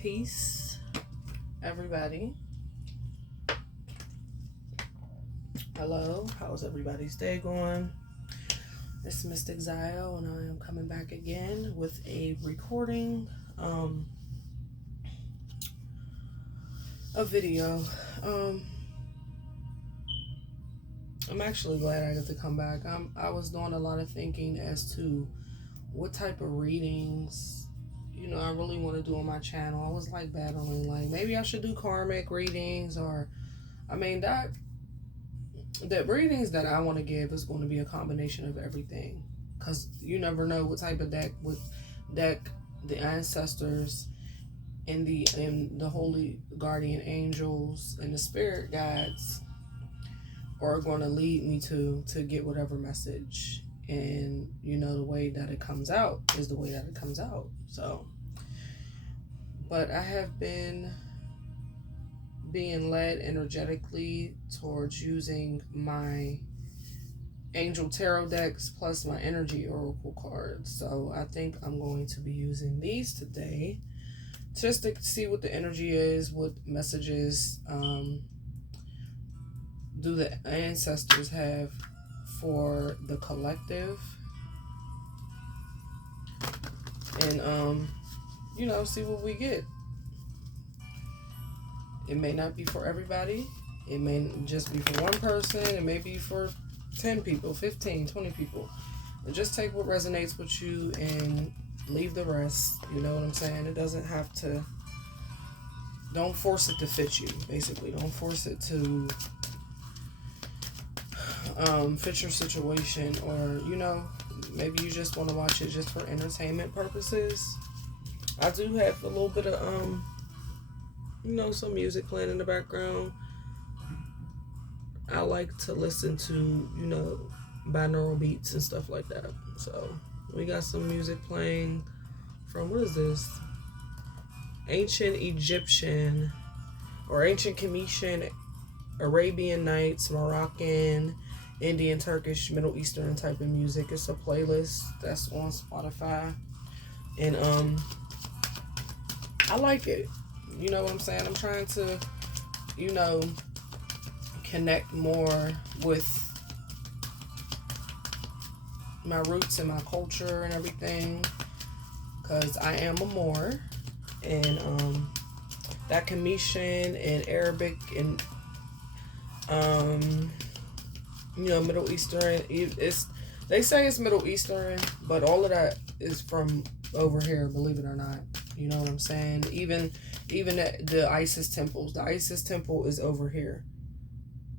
Peace, everybody. Hello, how's everybody's day going? It's Mystik ZahEl, and I am coming back again with a recording, a video. I'm actually glad I got to come back. I was doing a lot of thinking as to what type of readings I really want to do on my channel. I was like battling, like maybe I should do karmic readings, or that readings that I want to give is going to be a combination of everything, because you never know what type of deck the ancestors and the holy guardian angels and the spirit guides are going to lead me to get whatever message. And the way that it comes out is the way that it comes out. So, but I have been being led energetically towards using my angel tarot decks plus my energy oracle cards. So I think I'm going to be using these today just to see what the energy is, what messages do the ancestors have for the collective, and see what we get. It may not be for everybody. It may just be for one person. It may be for 10 people, 15, 20 people. And just take what resonates with you and leave the rest. You know what I'm saying? It doesn't have to. Don't force it to fit you, basically. Don't force it to fit your situation, or maybe you just want to watch it just for entertainment purposes. I do have a little bit of some music playing in the background. I like to listen to binaural beats and stuff like that. So we got some music playing from, what is this, ancient Egyptian or ancient Cometian, Arabian Nights, Moroccan, Indian, Turkish, Middle Eastern type of music. It's a playlist that's on Spotify, and I like it. You know what I'm saying? I'm trying to connect more with my roots and my culture and everything, because I am a Moor, and that Cometian and Arabic and Middle Eastern, they say it's Middle Eastern, but all of that is from over here, believe it or not. You know what I'm saying? Even the Isis temples. The Isis temple is over here.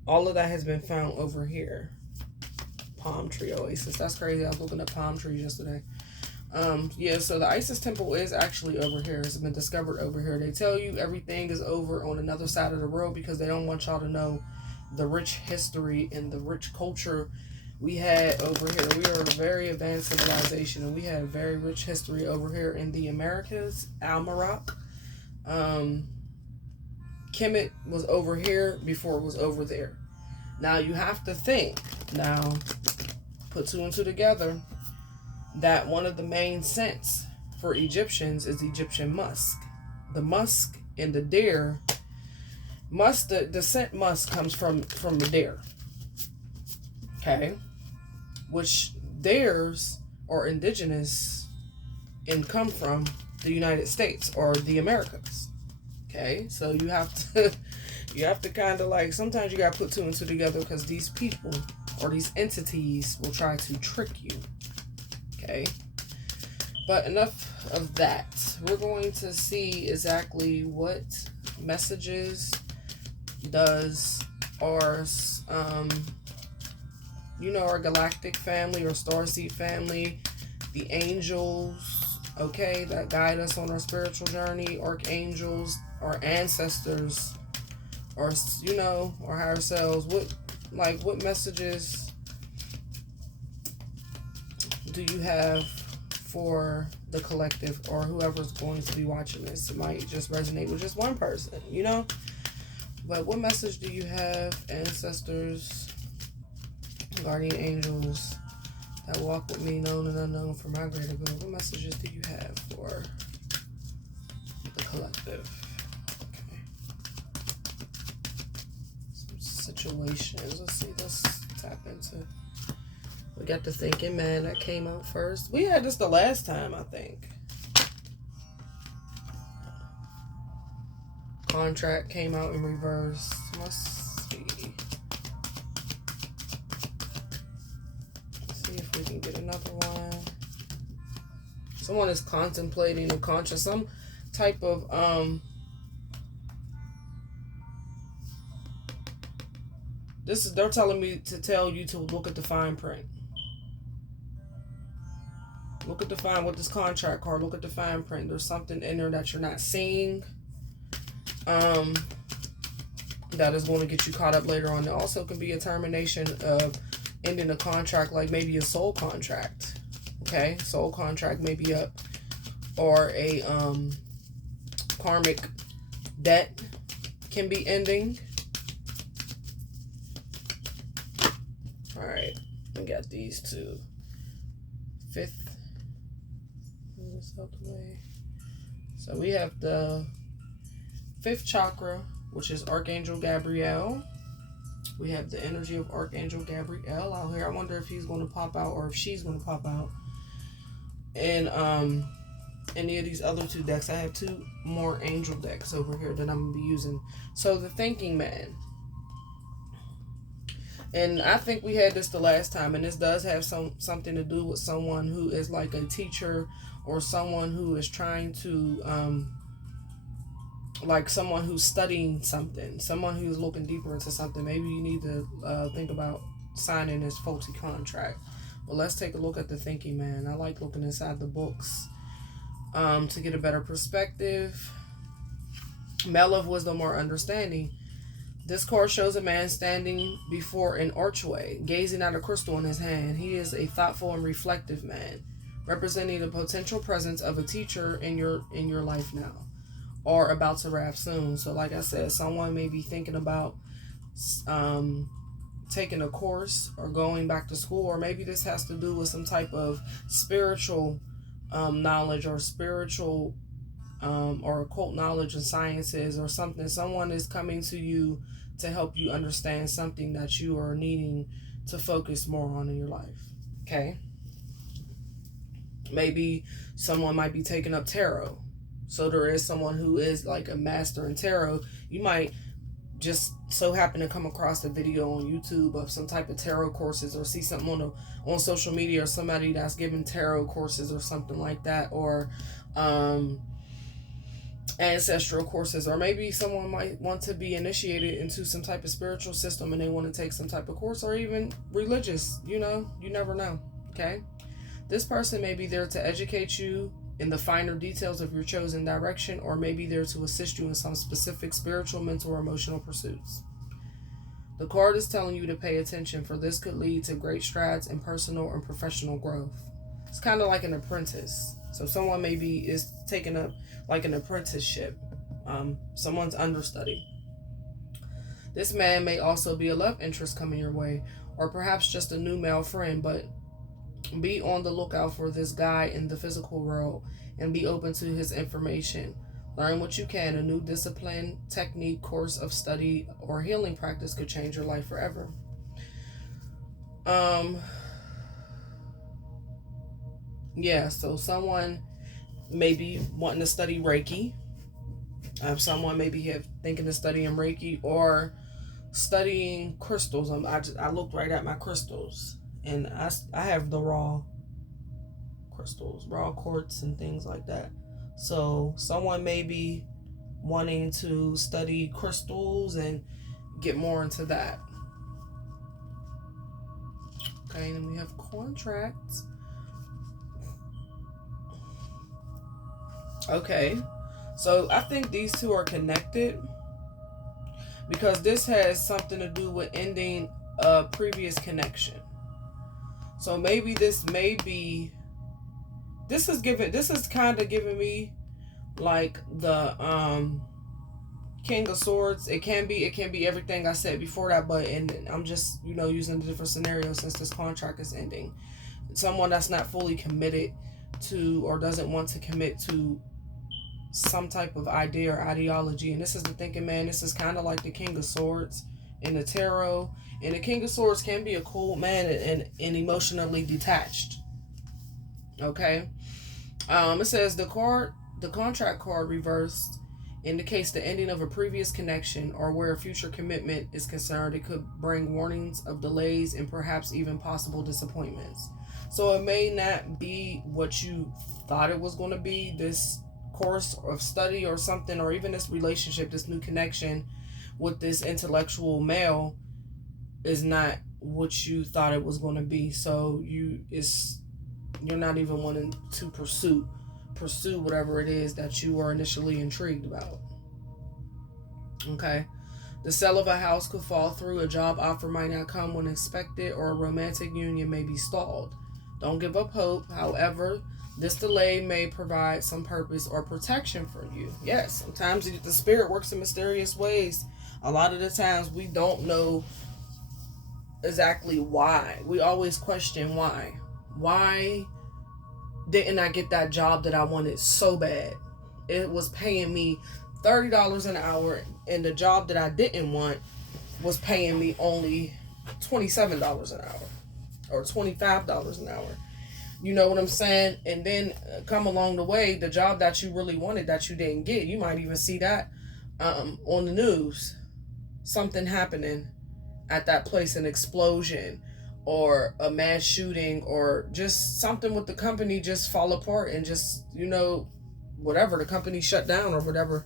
All of that has been found over here. Palm tree oasis. That's crazy. I was looking at palm trees yesterday. So the Isis temple is actually over here. It's been discovered over here. They tell you everything is over on another side of the world because they don't want y'all to know the rich history and the rich culture we had over here. We are a very advanced civilization, and we had very rich history over here in the Americas. Almaroc. Kemet was over here before it was over there. Now you have to think, now put two and two together, that one of the main scents for Egyptians is Egyptian musk. The musk and the deer, the scent musk comes from the deer. Okay? Which deers are indigenous and come from the United States or the Americas. Okay? So you have to kind of like, sometimes you got to put two and two together, because these people or these entities will try to trick you. Okay? But enough of that. We're going to see exactly what messages does our our galactic family or StarSeed family, the angels, okay, that guide us on our spiritual journey, archangels, our ancestors, or our higher selves. What messages do you have for the collective, or whoever's going to be watching this? It might just resonate with just one person, but what message do you have, ancestors, guardian angels that walk with me, known and unknown, for my greater good? What messages do you have for the collective. Okay. Some situations. Let's see. Let's tap into. We got the thinking man that came out first. We had this the last time, I think. Contract came out in reverse. Let's see. Let's see if we can get another one. Someone is contemplating and conscious. Some type of they're telling me to tell you to look at the fine print. Look at the fine with this contract card. Look at the fine print. There's something in there that you're not seeing. That is going to get you caught up later on. It also can be a termination of ending a contract, like maybe a soul contract. Okay, soul contract may be up, or a karmic debt can be ending. All right, we got these two. Fifth, move this out the way. So we have the fifth chakra, which is Archangel Gabriel. We have the energy of Archangel Gabriel out here. I wonder if he's going to pop out or if she's going to pop out. And any of these other two decks. I have two more angel decks over here that I'm going to be using. So the thinking man. And I think we had this the last time, and this does have something to do with someone who is like a teacher, or someone who is trying to like someone who's studying something, someone who's looking deeper into something. Maybe you need to think about signing this faulty contract. Well, let's take a look at the thinking man. I like looking inside the books to get a better perspective. Male of wisdom or understanding. This card shows a man standing before an archway, gazing at a crystal in his hand. He is a thoughtful and reflective man, representing the potential presence of a teacher in your life now, or about to arrive soon. So like I said, someone may be thinking about taking a course or going back to school, or maybe this has to do with some type of spiritual knowledge, or spiritual or occult knowledge and sciences or something. Someone is coming to you to help you understand something that you are needing to focus more on in your life. Okay? Maybe someone might be taking up tarot. So there is someone who is like a master in tarot. You might just so happen to come across a video on YouTube of some type of tarot courses, or see something on social media, or somebody that's giving tarot courses or something like that, or ancestral courses. Or maybe someone might want to be initiated into some type of spiritual system, and they want to take some type of course, or even religious. You never know. Okay, this person may be there to educate you in the finer details of your chosen direction, or maybe there to assist you in some specific spiritual, mental, or emotional pursuits. The card is telling you to pay attention, for this could lead to great strides in personal and professional growth. It's kind of like an apprentice. So someone maybe is taking up like an apprenticeship. Someone's understudy. This man may also be a love interest coming your way, or perhaps just a new male friend, but be on the lookout for this guy in the physical world and be open to his information. Learn what you can. A new discipline, technique, course of study, or healing practice could change your life forever. Yeah, so someone may be wanting to study Reiki. Someone may be thinking of studying Reiki or studying crystals. I looked right at my crystals, and I have the raw crystals, raw quartz and things like that. So someone may be wanting to study crystals and get more into that. Okay, and then we have contracts. Okay, so I think these two are connected, because this has something to do with ending a previous connection. So maybe this is kind of giving me like the King of Swords. It can be everything I said before that, but and I'm just using a different scenario since this contract is ending. Someone that's not fully committed to, or doesn't want to commit to some type of idea or ideology. And this is the thinking man. This is kind of like the King of Swords in the tarot. And the King of Swords can be a cold man and emotionally detached. Okay. It says the contract card reversed indicates the ending of a previous connection or where a future commitment is concerned. It could bring warnings of delays and perhaps even possible disappointments. So it may not be what you thought it was going to be, this course of study or something, or even this relationship, this new connection with this intellectual male is not what you thought it was going to be. So you're not even wanting to pursue whatever it is that you were initially intrigued about. Okay. The sale of a house could fall through. A job offer might not come when expected, or a romantic union may be stalled. Don't give up hope. However, this delay may provide some purpose or protection for you. Yes, sometimes the spirit works in mysterious ways. A lot of the times we don't know exactly why. We always question why. Why didn't I get that job that I wanted so bad? It was paying me $30 an hour, and the job that I didn't want was paying me only $27 an hour or $25 an hour. You know what I'm saying? And then come along the way, the job that you really wanted that you didn't get, you might even see that on the news. Something happening at that place, an explosion or a mass shooting, or just something with the company just fall apart and just, whatever, the company shut down or whatever.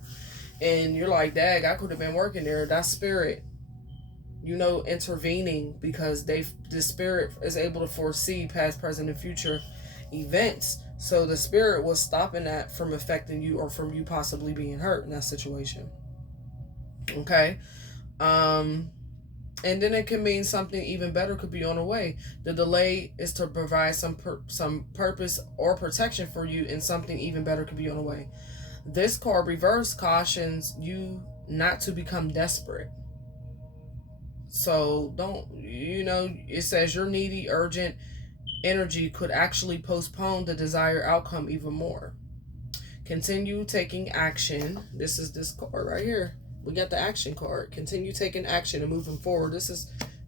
And you're like, dag, I could have been working there. That spirit, intervening, because the spirit is able to foresee past, present, and future events. So the spirit was stopping that from affecting you or from you possibly being hurt in that situation. Okay. And then it can mean something even better could be on the way. The delay is to provide some purpose or protection for you, and something even better could be on the way. This card reverse cautions you not to become desperate. So don't, it says your needy, urgent energy could actually postpone the desired outcome even more. Continue taking action. This is this card right here. We got the action card. Continue taking action and moving forward.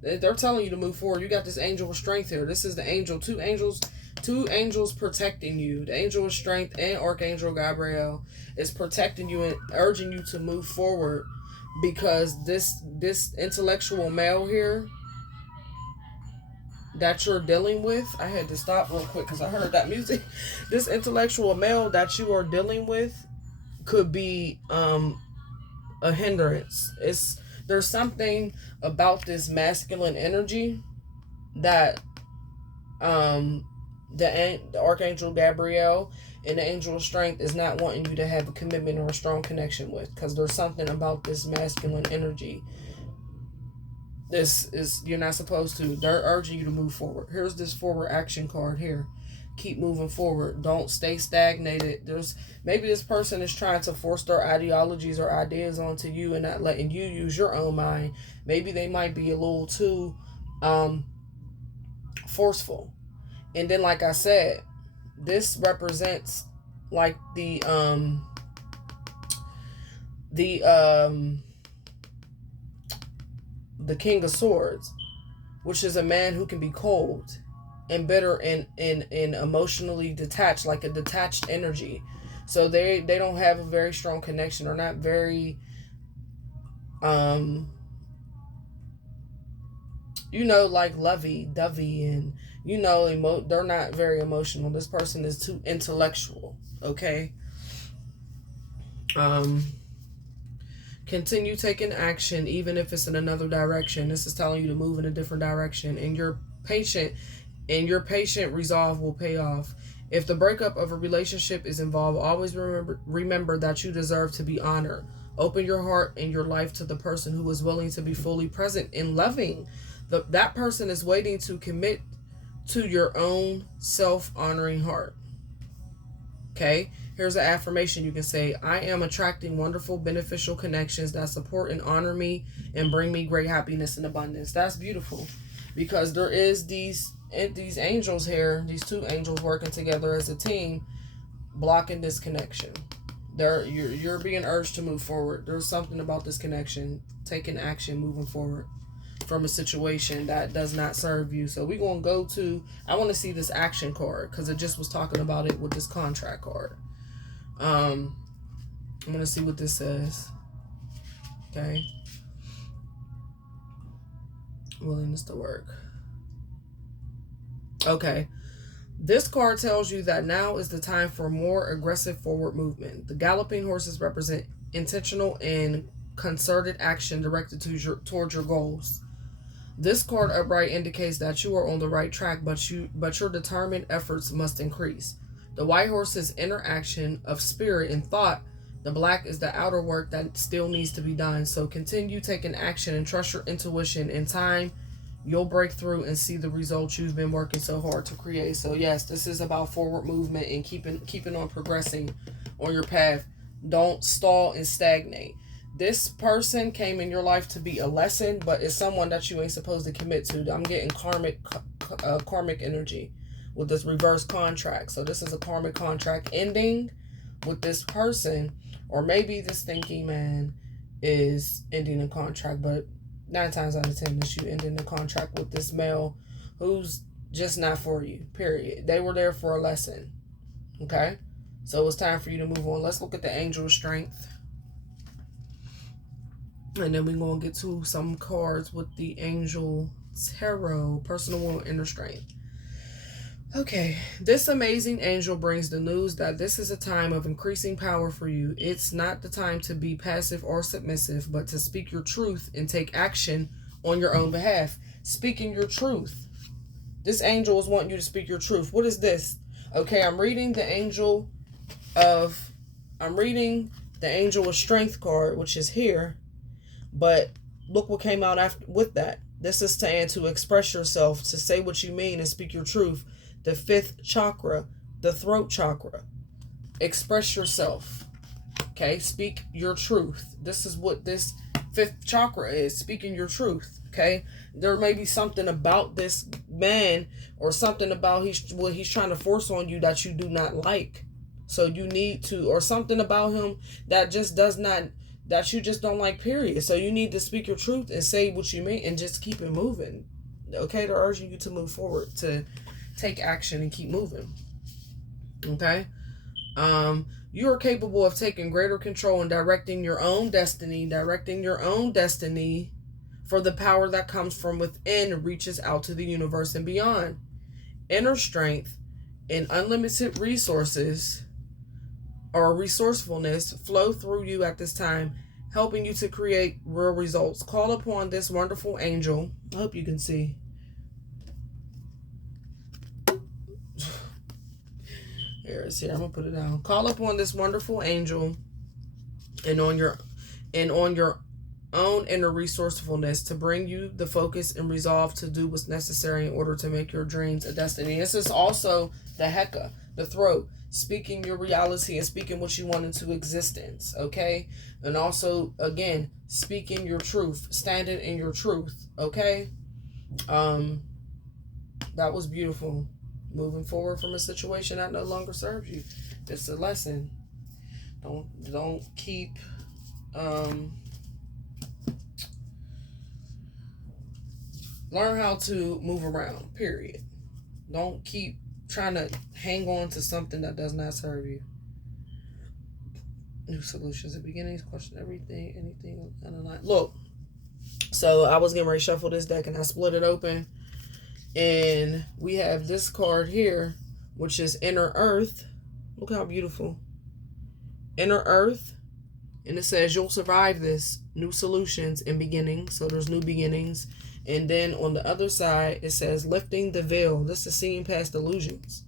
They're telling you to move forward. You got this angel of strength here. This is the angel. Two angels protecting you. The angel of strength and Archangel Gabriel is protecting you and urging you to move forward, because this intellectual male here that you're dealing with, I had to stop real quick because I heard that music. This intellectual male that you are dealing with could be a hindrance. There's something about this masculine energy that the Archangel Gabriel and the angel of strength is not wanting you to have a commitment or a strong connection with, because there's something about this masculine energy. You're not supposed to. They're urging you to move forward. Here's this forward action card here. Keep moving forward. Don't stay stagnated. Maybe this person is trying to force their ideologies or ideas onto you and not letting you use your own mind. Maybe they might be a little too forceful. And then, like I said, this represents like the King of Swords, which is a man who can be cold and bitter and emotionally detached, like a detached energy. So they don't have a very strong connection, or not very like lovey-dovey, and they're not very emotional. This person is too intellectual. Okay. Continue taking action, even if it's in another direction. This is telling you to move in a different direction, and your patient resolve will pay off. If the breakup of a relationship is involved, always remember that you deserve to be honored. Open your heart and your life to the person who is willing to be fully present and loving. That person is waiting to commit to your own self-honoring heart. Okay? Here's an affirmation you can say. I am attracting wonderful, beneficial connections that support and honor me and bring me great happiness and abundance. That's beautiful, because there is these angels here, these two angels working together as a team, blocking this connection. You're being urged to move forward. There's something about this connection, taking action, moving forward from a situation that does not serve you. So we're going to go to, I want to see this action card because it just was talking about it with this contract card. I'm going to see what this says. Okay. Willingness to work. Okay. This card tells you that now is the time for more aggressive forward movement. The galloping horses represent intentional and concerted action directed towards your goals. This card upright indicates that you are on the right track, but your determined efforts must increase. The white horse is inner action of spirit and thought. The black is the outer work that still needs to be done. So continue taking action and trust your intuition. In time, you'll break through and see the results you've been working so hard to create. So yes, this is about forward movement and keeping on progressing on your path. Don't stall and stagnate. This person came in your life to be a lesson, but it's someone that you ain't supposed to commit to. I'm getting karmic energy with this reverse contract. So this is a karmic contract ending with this person, or maybe this thinking man is ending a contract, but 9 times out of 10 is you ending the contract with this male who's just not for you, period. They were there for a lesson. Okay? So it's time for you to move on. Let's look at the angel of strength. And then we're going to get to some cards with the angel tarot, personal will, inner strength. Okay, this amazing angel brings the news that this is a time of increasing power for you. It's not the time to be passive or submissive, but to speak your truth and take action on your own behalf. Speaking your truth. This angel is wanting you to speak your truth. What is this? Okay, I'm reading the angel of strength card, which is here. But look what came out after with that. This is to express yourself, to say what you mean and speak your truth. The 5th chakra, the throat chakra. Express yourself. Okay, speak your truth. This is what this 5th chakra is, speaking your truth. Okay, there may be something about this man or something about what he's trying to force on you that you do not like. So you need to, or something about him that just does not, that you just don't like, period. So you need to speak your truth and say what you mean and just keep it moving. Okay, they're urging you to move forward, to take action and keep moving. Okay? You are capable of taking greater control and directing your own destiny. For the power that comes from within reaches out to the universe and beyond. Inner strength and unlimited resources or resourcefulness flow through you at this time, helping you to create real results. Call upon this wonderful angel. I hope you can see. Here it's here. I'm gonna put it down. Call upon this wonderful angel, and on your own inner resourcefulness to bring you the focus and resolve to do what's necessary in order to make your dreams a destiny. This is also the Heka, the throat, speaking your reality and speaking what you want into existence. Okay, and also again speaking your truth, standing in your truth. Okay, that was beautiful. Moving forward from a situation that no longer serves you. It's a lesson. Don't keep learn how to move around, period. Don't keep trying to hang on to something that does not serve you. New solutions at beginnings, question everything, anything underline. Look, so I was getting ready to shuffle this deck and I split it open. And we have this card here, which is Inner Earth. Look how beautiful. Inner Earth. And it says you'll survive this. New solutions and beginnings. So there's new beginnings. And then on the other side, it says lifting the veil. This is seeing past illusions.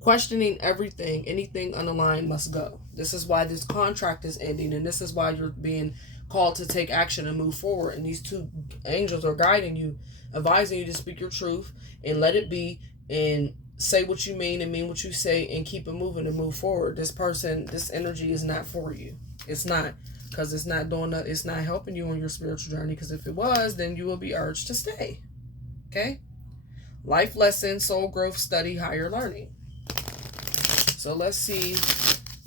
Questioning everything. Anything unaligned must go. This is why this contract is ending. And this is why you're being called to take action and move forward. And these two angels are guiding you, advising you to speak your truth and let it be, and say what you mean and mean what you say, and keep it moving and move forward. This person, this energy is not for you. It's not, because it's not doing that. It's not helping you on your spiritual journey, because if it was, then you will be urged to stay. Okay? Life lesson, soul growth, study, higher learning. So let's see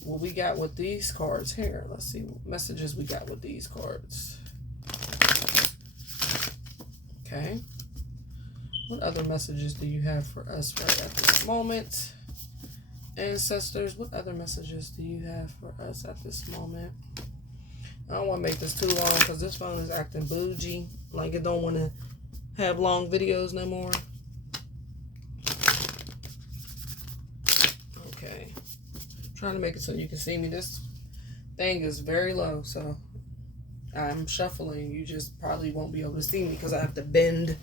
what we got with these cards here. Let's see what messages we got with these cards. Okay. What other messages do you have for us right at this moment? Ancestors, what other messages do you have for us at this moment? I don't want to make this too long because this phone is acting bougie. Like it don't want to have long videos no more. Okay. I'm trying to make it so you can see me. This thing is very low, so I'm shuffling. You just probably won't be able to see me because I have to bend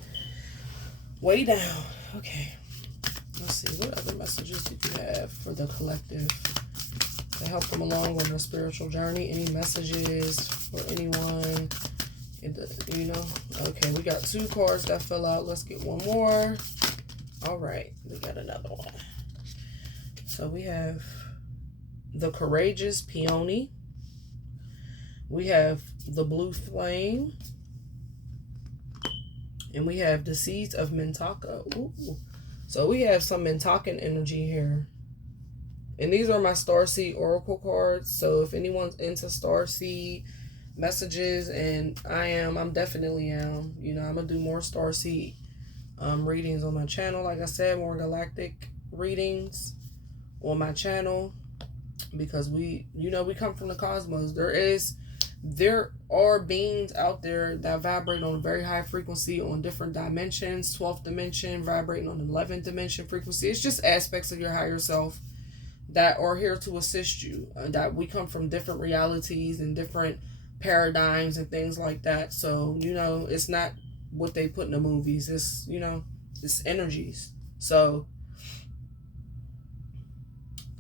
way down. Okay. Let's see. What other messages did you have for the collective to help them along on their spiritual journey? Any messages for anyone? You know? Okay, we got 2 cards that fell out. Let's get one more. All right. We got another one. So we have the Courageous Peony. We have the Blue Flame. And we have the Seeds of Mintaka. Ooh. So we have some Mintakan energy here. And these are my StarSeed Oracle cards. So if anyone's into StarSeed messages, and I'm definitely am. You know, I'm going to do more StarSeed readings on my channel. Like I said, more galactic readings on my channel. Because we come from the cosmos. There are beings out there that vibrate on a very high frequency on different dimensions, 12th dimension, vibrating on 11th dimension frequency. It's just aspects of your higher self that are here to assist you. That we come from different realities and different paradigms and things like that. So, you know, it's not what they put in the movies. It's, you know, it's energies. So,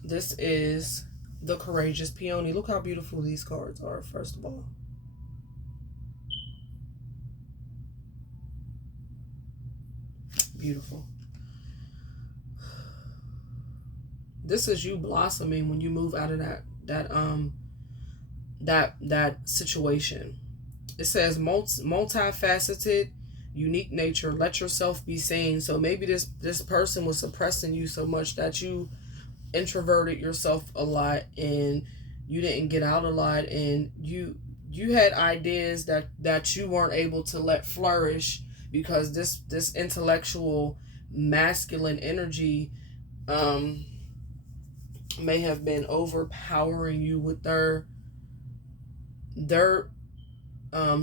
this is the Courageous Peony. Look how beautiful these cards are, first of all. Beautiful. This is you blossoming when you move out of that situation. It says multifaceted, unique nature. Let yourself be seen. So maybe this person was suppressing you so much that you introverted yourself a lot and you didn't get out a lot, and you had ideas that you weren't able to let flourish because this intellectual masculine energy may have been overpowering you with their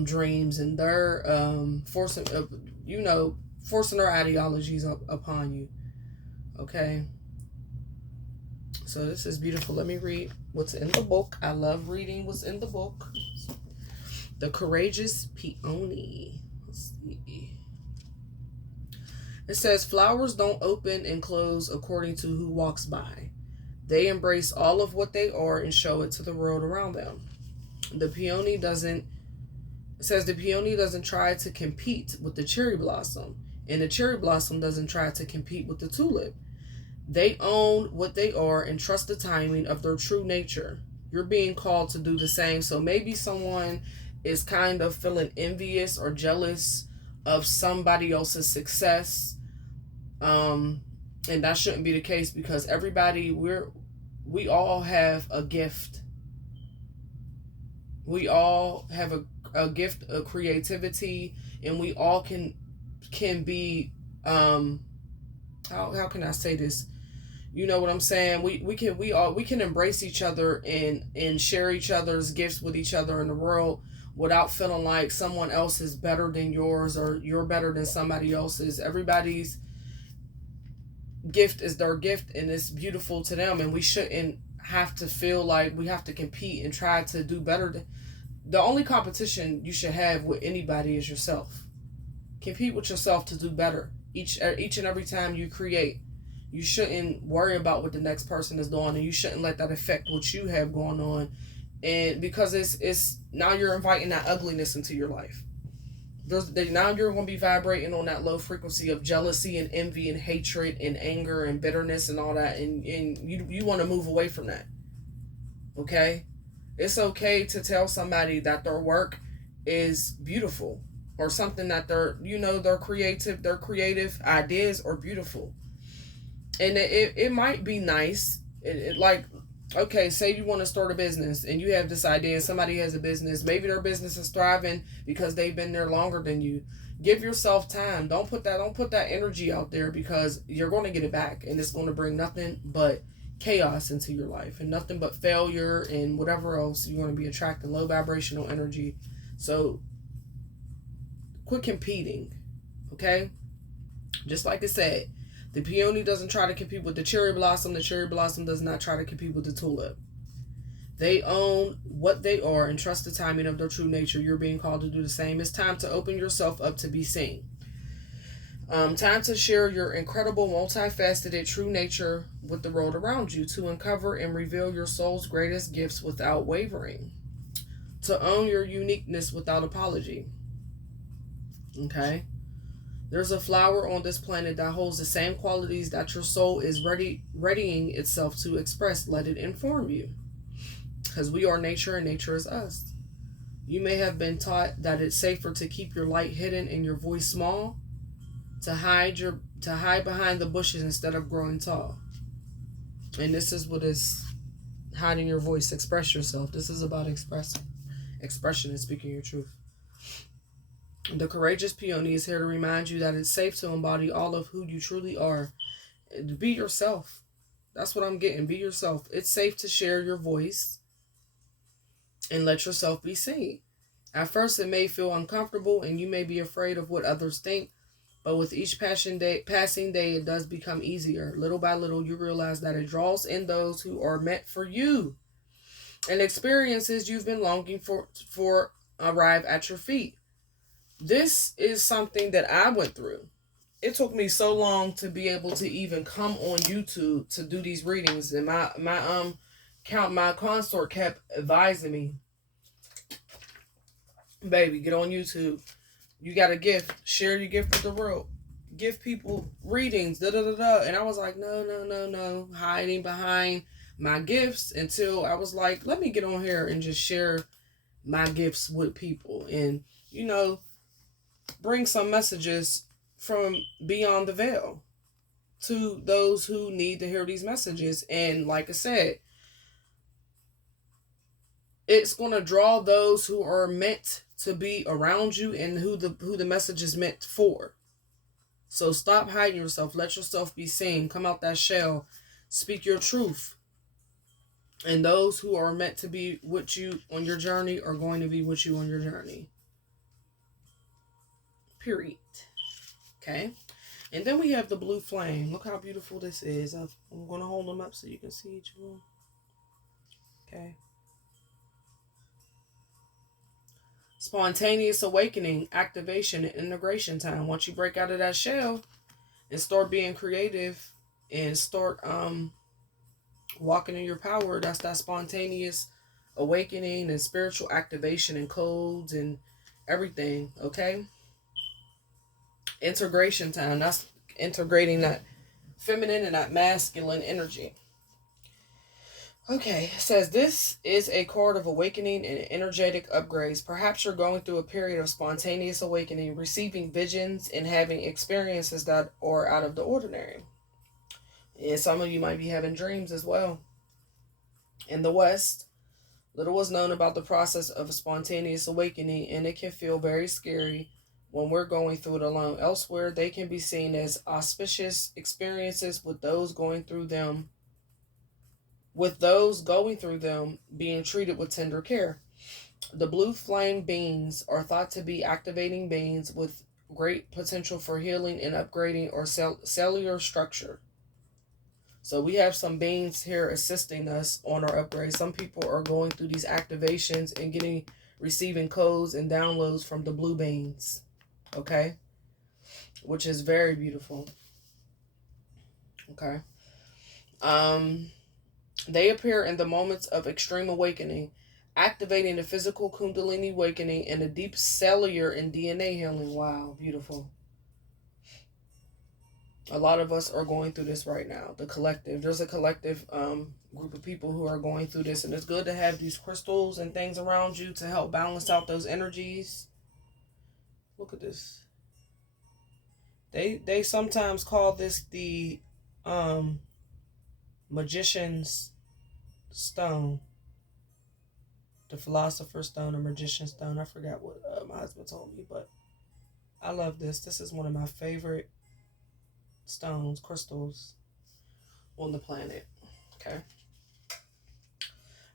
dreams and their forcing their ideologies upon you. Okay. So this is beautiful. Let me read what's in the book. I love reading what's in the book. The Courageous Peony. Let's see. It says, flowers don't open and close according to who walks by. They embrace all of what they are and show it to the world around them. The peony doesn't try to compete with the cherry blossom, and the cherry blossom doesn't try to compete with the tulip. They own what they are and trust the timing of their true nature. You're being called to do the same. So maybe someone is kind of feeling envious or jealous of somebody else's success. And that shouldn't be the case, because everybody, we all have a gift. We all have a gift of creativity, and we all can be, how can I say this? You know what I'm saying? We can embrace each other and share each other's gifts with each other in the world without feeling like someone else is better than yours or you're better than somebody else's. Everybody's gift is their gift, and it's beautiful to them, and we shouldn't have to feel like we have to compete and try to do better. The only competition you should have with anybody is yourself. Compete with yourself to do better each and every time you create. You shouldn't worry about what the next person is doing, and you shouldn't let that affect what you have going on. And because it's now you're inviting that ugliness into your life. Now you're going to be vibrating on that low frequency of jealousy and envy and hatred and anger and bitterness and all that, and you want to move away from that. Okay? It's okay to tell somebody that their work is beautiful, or something that their creative ideas are beautiful. And it might be nice. Like Okay, say you want to start a business and you have this idea, somebody has a business, maybe their business is thriving because they've been there longer than you. Give yourself time. Don't put that energy out there, because you're going to get it back and it's going to bring nothing but chaos into your life and nothing but failure and whatever else. You're going to be attracting low vibrational energy. So quit competing, okay? Just like I said, the peony doesn't try to compete with the cherry blossom. The cherry blossom does not try to compete with the tulip. They own what they are and trust the timing of their true nature. You're being called to do the same. It's time to open yourself up to be seen. Time to share your incredible, multifaceted true nature with the world around you, to uncover and reveal your soul's greatest gifts without wavering, to own your uniqueness without apology. Okay? There's a flower on this planet that holds the same qualities that your soul is readying itself to express. Let it inform you. Because we are nature and nature is us. You may have been taught that it's safer to keep your light hidden and your voice small, to hide behind the bushes instead of growing tall. And this is what is hiding your voice. Express yourself. This is about expression and speaking your truth. The courageous peony is here to remind you that it's safe to embody all of who you truly are. Be yourself. That's what I'm getting. Be yourself. It's safe to share your voice and let yourself be seen. At first, it may feel uncomfortable and you may be afraid of what others think, but with each passing day, it does become easier. Little by little, you realize that it draws in those who are meant for you, and experiences you've been longing for arrive at your feet. This is something that I went through. It took me so long to be able to even come on YouTube to do these readings, and my consort kept advising me, baby, get on YouTube. You got a gift. Share your gift with the world. Give people readings. Da da da da. And I was like, no. Hiding behind my gifts until I was like, let me get on here and just share my gifts with people. And, bring some messages from beyond the veil to those who need to hear these messages. And like I said, it's going to draw those who are meant to be around you and who the message is meant for. So stop hiding yourself. Let yourself be seen. Come out that shell. Speak your truth. And those who are meant to be with you on your journey are going to be with you on your journey. Period. Okay. And then we have the blue flame. Look how beautiful this is. I'm going to hold them up so you can see each one. Okay. Spontaneous awakening, activation, and integration time. Once you break out of that shell and start being creative and start walking in your power, that's that spontaneous awakening and spiritual activation and codes and everything. Okay. Integration time. That's integrating that feminine and that masculine energy. Okay, it says this is a card of awakening and energetic upgrades. Perhaps you're going through a period of spontaneous awakening, receiving visions and having experiences that are out of the ordinary. And some of you might be having dreams as well. In the West, little is known about the process of spontaneous awakening, and it can feel very scary when we're going through it alone. Elsewhere, they can be seen as auspicious experiences with those going through them being treated with tender care. The blue flame beings are thought to be activating beings with great potential for healing and upgrading or cellular structure. So we have some beings here assisting us on our upgrade. Some people are going through these activations and receiving codes and downloads from the blue beings. Okay? Which is very beautiful. Okay? They appear in the moments of extreme awakening, activating the physical kundalini awakening and the deep cellular and DNA healing. Wow, beautiful. A lot of us are going through this right now. The collective. There's a collective group of people who are going through this, and it's good to have these crystals and things around you to help balance out those energies. Look at this. They sometimes call this the magician's stone. The Philosopher's Stone, the Magician's Stone. I forgot what my husband told me, but I love this. This is one of my favorite stones, crystals on the planet. Okay.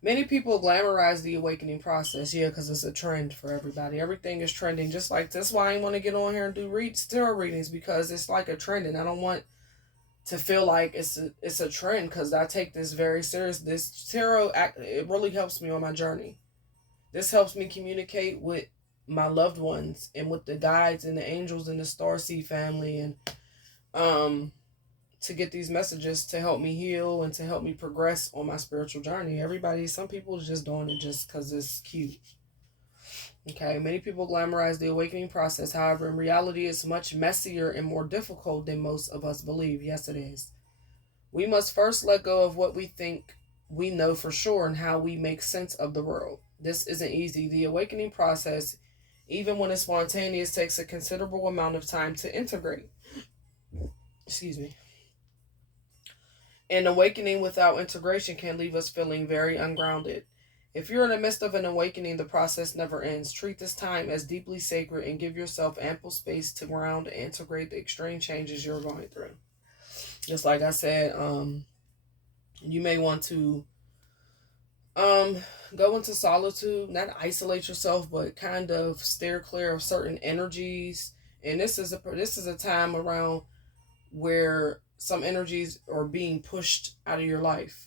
Many people glamorize the awakening process, yeah, because it's a trend for everybody. Everything is trending, just like that's why I want to get on here and do tarot readings, because it's like a trend, and I don't want to feel like it's a trend, because I take this very serious. This tarot act, it really helps me on my journey. This helps me communicate with my loved ones and with the guides and the angels and the StarSeed family, and to get these messages to help me heal and to help me progress on my spiritual journey. Some people are just doing it just because it's cute. Okay, many people glamorize the awakening process. However, in reality, it's much messier and more difficult than most of us believe. Yes, it is. We must first let go of what we think we know for sure and how we make sense of the world. This isn't easy. The awakening process, even when it's spontaneous, takes a considerable amount of time to integrate. Excuse me. An awakening without integration can leave us feeling very ungrounded. If you're in the midst of an awakening, the process never ends. Treat this time as deeply sacred and give yourself ample space to ground and integrate the extreme changes you're going through. Just like I said, you may want to go into solitude, not isolate yourself, but kind of steer clear of certain energies. And this is a time around where some energies are being pushed out of your life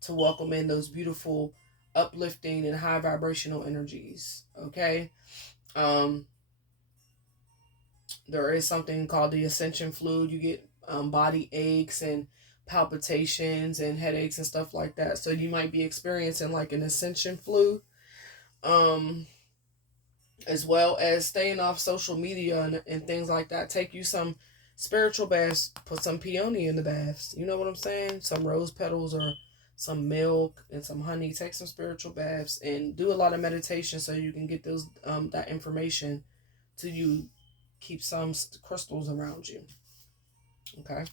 to welcome in those beautiful, uplifting and high vibrational energies. Okay. um there is something called the ascension fluid. You get body aches and palpitations and headaches and stuff like that, so you might be experiencing like an ascension flu. um as well as staying off social media and things like that. Take you some spiritual baths, put some peony in the baths, you know what I'm saying, some rose petals or some milk and some honey. Take some spiritual baths and do a lot of meditation so you can get those that information to you. Keep some crystals around you. Okay.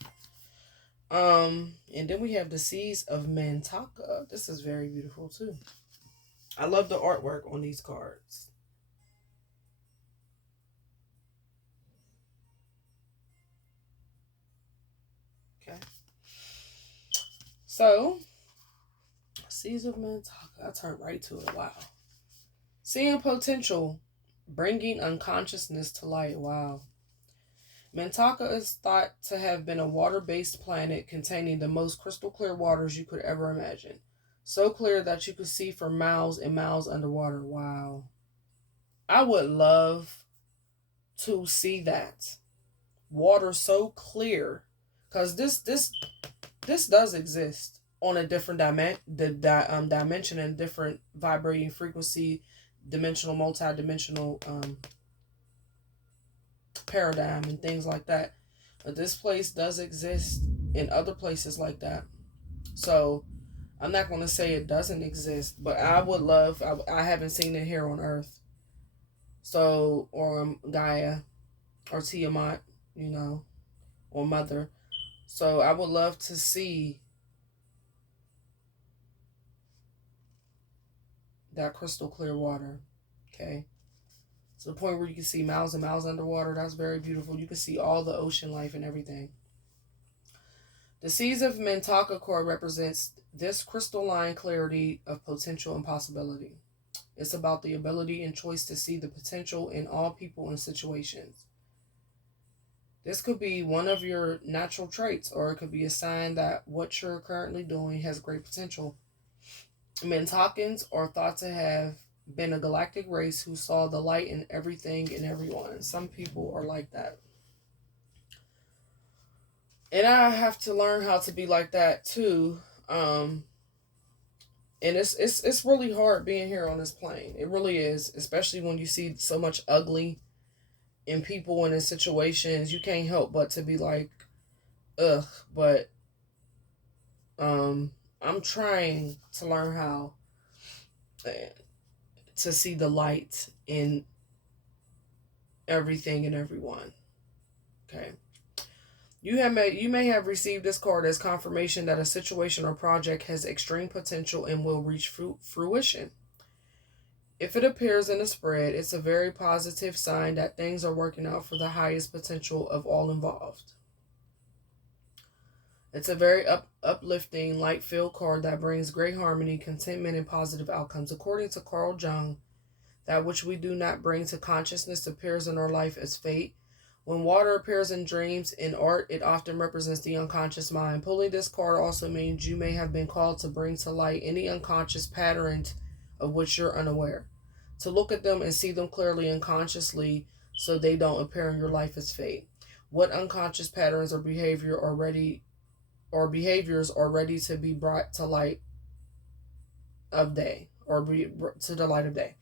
And then we have the Seeds of Mantaka. This is very beautiful too. I love the artwork on these cards. Okay. So, Seeds of Mantaka. I turned right to it. Wow. Seeing potential, bringing unconsciousness to light. Wow. Mantaka is thought to have been a water-based planet containing the most crystal clear waters you could ever imagine. So clear that you could see for miles and miles underwater. Wow. I would love to see that. Water so clear. Because this does exist on a different dimension and different vibrating frequency, dimensional, multi-dimensional paradigm and things like that. But this place does exist in other places like that. So I'm not going to say it doesn't exist, but I would love. I haven't seen it here on Earth. So or Gaia or Tiamat, you know, or Mother. So I would love to see that crystal clear water. Okay. To the point where you can see miles and miles underwater. That's very beautiful. You can see all the ocean life and everything. The Seeds of Mantaka core represents this crystalline clarity of potential and possibility. It's about the ability and choice to see the potential in all people and situations. This could be one of your natural traits, or it could be a sign that what you're currently doing has great potential. Mantakans are thought to have been a galactic race who saw the light in everything and everyone. Some people are like that. And I have to learn how to be like that too. And it's really hard being here on this plane. It really is, especially when you see so much ugly in people and in situations. You can't help but to be like, ugh. But I'm trying to learn how to see the light in everything and everyone. Okay. You may have received this card as confirmation that a situation or project has extreme potential and will reach fruition. If it appears in a spread, it's a very positive sign that things are working out for the highest potential of all involved. It's a very uplifting, light-filled card that brings great harmony, contentment, and positive outcomes. According to Carl Jung, that which we do not bring to consciousness appears in our life as fate. When water appears in dreams, in art, it often represents the unconscious mind. Pulling this card also means you may have been called to bring to light any unconscious patterns of which you're unaware. To look at them and see them clearly and consciously so they don't appear in your life as fate. What unconscious patterns or behaviors are ready to be brought to light of day, or be to the light of day.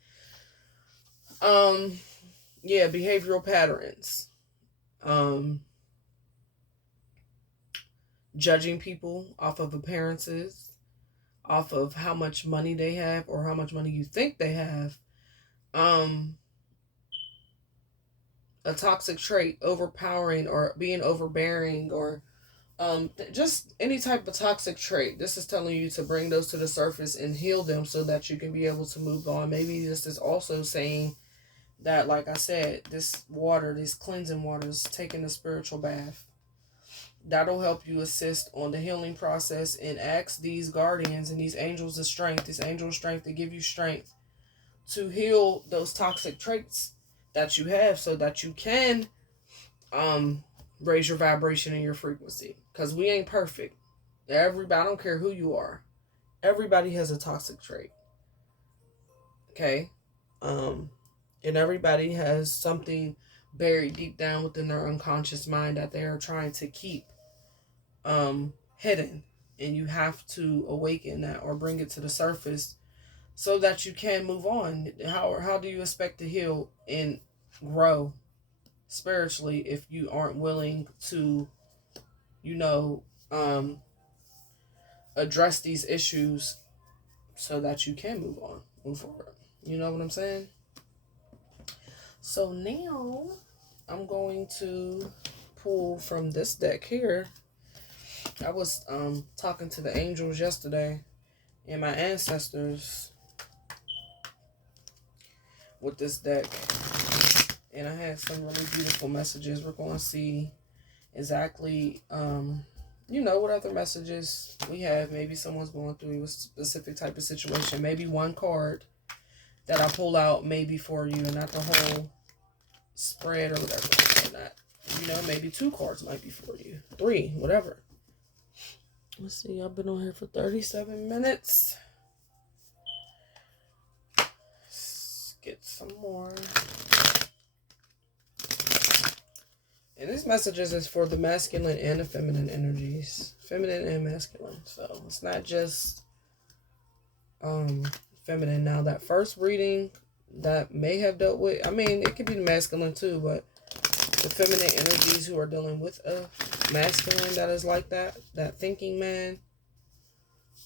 Behavioral patterns. Judging people off of appearances, off of how much money they have or how much money you think they have. A toxic trait, overpowering or being overbearing, or just any type of toxic trait. This is telling you to bring those to the surface and heal them so that you can be able to move on. Maybe this is also saying that, like I said, this water, this cleansing water, is taking a spiritual bath. That'll help you assist on the healing process, and ask these guardians and these angels of strength, to give you strength to heal those toxic traits that you have so that you can raise your vibration and your frequency. Because we ain't perfect. Everybody, I don't care who you are, everybody has a toxic trait. Okay? And everybody has something buried deep down within their unconscious mind that they are trying to keep hidden. And you have to awaken that or bring it to the surface so that you can move on. How do you expect to heal and grow spiritually if you aren't willing to, address these issues so that you can move forward? You know what I'm saying? So now I'm going to pull from this deck here. I was talking to the angels yesterday and my ancestors with this deck, and I had some really beautiful messages. We're going to see exactly what other messages we have. Maybe someone's going through a specific type of situation. Maybe one card that I pull out may be for you and not the whole spread or whatever. Maybe 2 cards might be for you. 3, whatever. Let's see, I've been on here for 37 minutes. Let's get some more. And this messages is for the masculine and the feminine energies. Feminine and masculine. So it's not just feminine. Now that first reading that may have dealt with, it could be the masculine too, but the feminine energies who are dealing with a masculine that is like that thinking man,